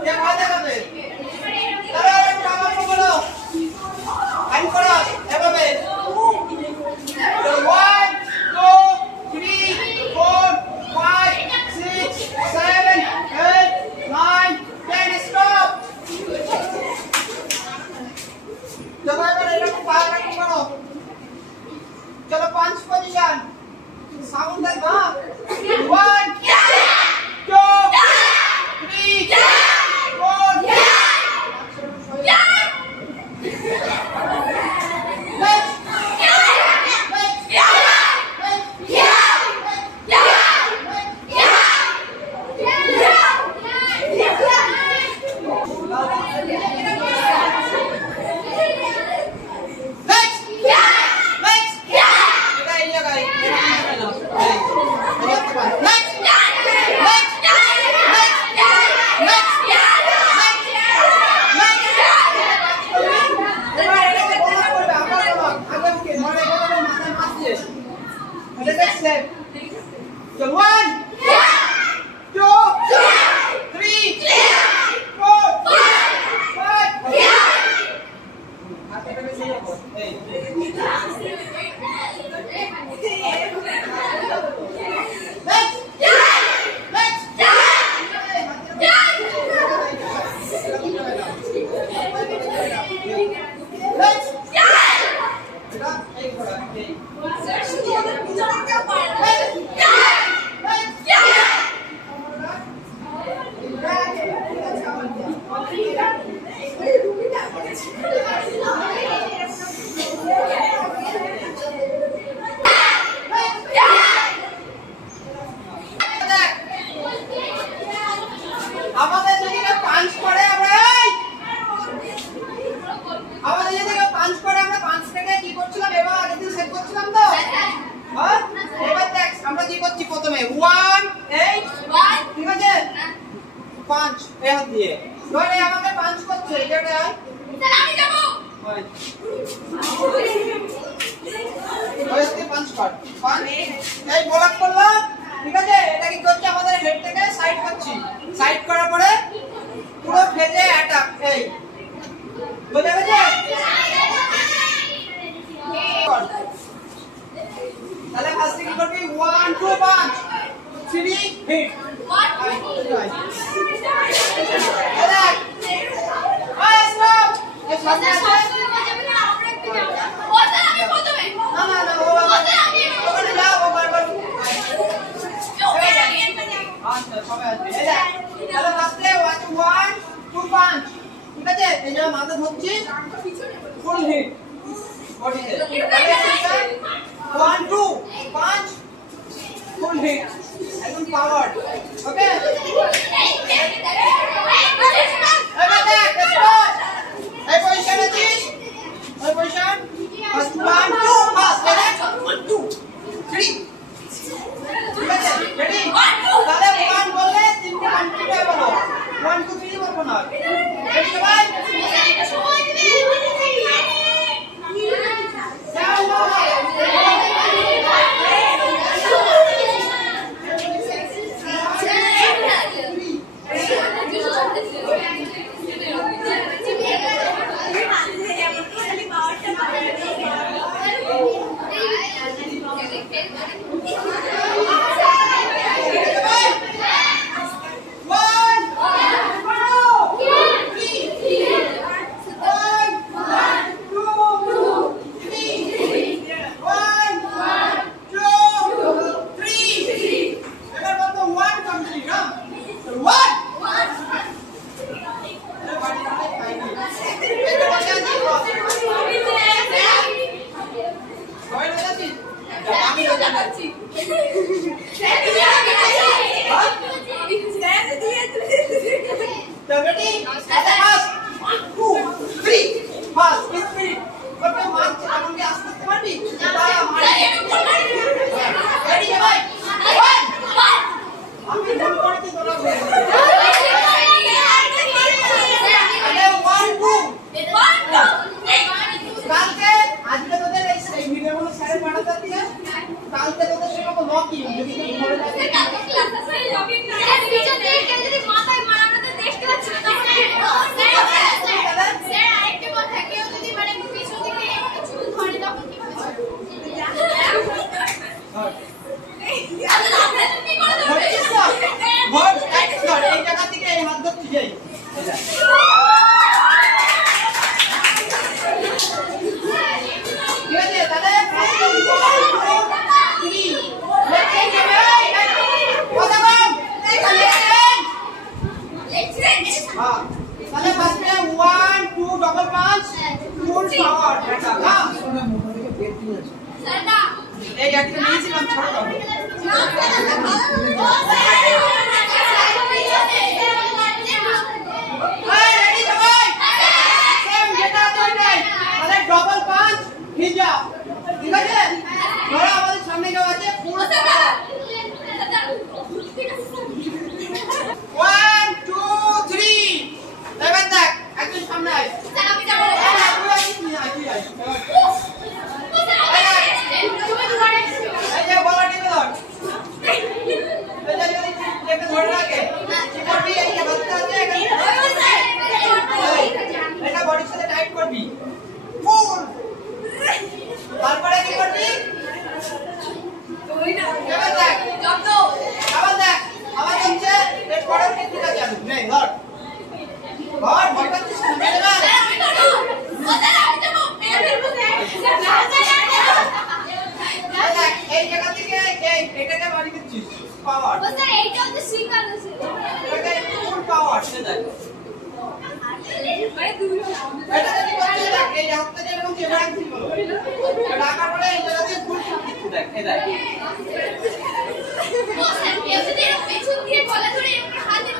ये कहाँ देखाबे चलो একটু আমার को बोलो টাইম করো এভাবে চলো 1 2 3 4 5 6 7 8 9 10 stop चलो এবার এরকম পা রাখো করো चलो 5 पोजीशन साउंड दे ना 1 2 3 4 So 1 2 3 4 5 আমাদের যেদিকে পাঁচ করে আমরা আমাদের যেদিকে পাঁচ করে আমরা পাঁচ থেকে কি করছিলাম এবার আগের দিন সেট করছিলাম তো হ্যাঁ এবার দেখ আমরা কি করছি প্রথমে 1 8 ঠিক আছে 5 এই হাত দিয়ে ধরে আমাকে 5 করছে এটাতে আয় স্যার আমি যাব হয় ওইতে 5 কাট 5 এই ব্লক করলাম ঠিক আছে এটা কি করছে আমাদের হেড থেকে সাইড করছি সাইড করার পরে পুরো ফেজে অ্যাটাক এই বুঝা গেছে তাহলে ফার্স্ট কি করবি 1 2 5 3 হিট 1 আয় স্টপ এই সামনে আছে ওটা আমি প্রথমে না না না ওটা আমি ওখানে যাও ও বারবার আচ্ছা সবাই আছে তাহলে ফার্স্টে 1 2 5 ঠিক আছে এই যে মাথা ধরছি ফুল হিট বডিতে তাহলে 1 2 5 ফুল হিট একদম পাওয়ার ওকে এবার দেখ স্টার্ট এই পজিশন আছিস এই পজিশন ফার্স্ট 1 2 ফার্স্ট 1 2 3 ঠিক আছে রেডি 1 2 তাহলে 1 বললে তিনটে কন্টিনিউ বলো 1 2 3 বলবো না রেডি ভাই সময় দিবে क्लास তাহলে ফার্স্টে 1 2 ডবল পাঁচ ফুল পাওয়ার এটা হ্যাঁ স্যারটা এই একটা নিয়েছিলাম ছোট ডবল এই রেডি সবাই সেম যেটা তো এটাই তাহলে ডবল পাঁচ হিজা ঠিক আছে ধরো আমাদের সামনে কেউ আছে ফুল পাওয়ার 1 2 3 এবার দেখ একদম সামনে আয় স্যার আমি যাব এই যে বলা টিপে ধর এই যে যদি টিপে ধরে রাখে কি করবি এই যে বাচ্চা আছে এটা বডির সাথে টাইট করবি ফুল তারপরে কি করবি ওই না এবার দেখ যত আবার দেখ আবার হচ্ছে এর পরের ক্ষেত্রটা চালু নেই ধর ধর বলছিস না মেরে না আমি করব ওদের আমি দেব মেরে বসে দেখ এই জায়গা থেকে এই এটাকে বাড়ি দিচ্ছিস পাওয়ার বসে এইটা হচ্ছে সিঙ্গেল আছে এটা ফুল পাওয়ার সে দেখ এটা যদি করতে দেখ এই হাতটা যেরকম চেপে ছিল ঢাকার পরে এই জায়গাতে ফুল দেখ এই দেখ বসে এসে দিয়ে পেছন দিয়ে গলা ধরে হাতে